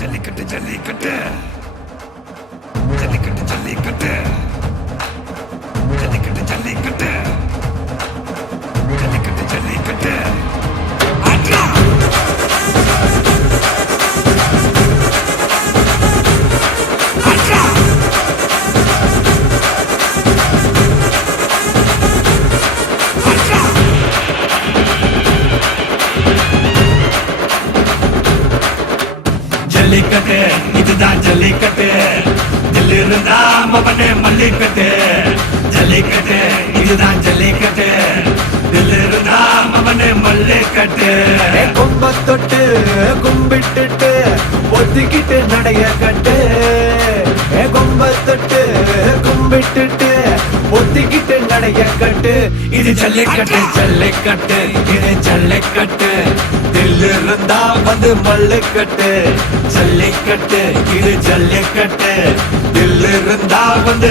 ஜல்லிக்கட்டு ஜல்லிக்கட்டு ஜல்லிக்கட்டு ஜல்லிக்கட்டு ஜல்லிக்கட்டு ஜல்லிக்கட்டு ஜல்லிக்கட்டு ஜல்லிக்கட்டு ஆட்ரா ஆட்ரா ஆட்ரா ஜல்லிக்கட்டு இதுதான் ஜல்லிக்கட்டு தில் இருந்தா மவனே மல்லிக்கட்டு ஜல்லிக்கட்டு இதுதான் ஜல்லிக்கட்டு தில் இருந்தா மவனே மல்லிக்கட்டு கொம்ப தொட்டு கும்பிட்டுட்டு ஒத்திக்கிட்டு நடைய கட்டு கொம்ப தொட்டு கும்பிட்டுட்டு ஒத்திக்கிட்டு நடைய கட்டு இது ஜல்லிக்கட்டு ஜல்லிக்கட்டு இது ஜல்லிக்கட்டு தில் இருந்தா வந்து மல்லுக்கட்டு ஜல்லிக்கட்டு இது ஜல்லிக்கட்டு தில் இருந்தா வந்து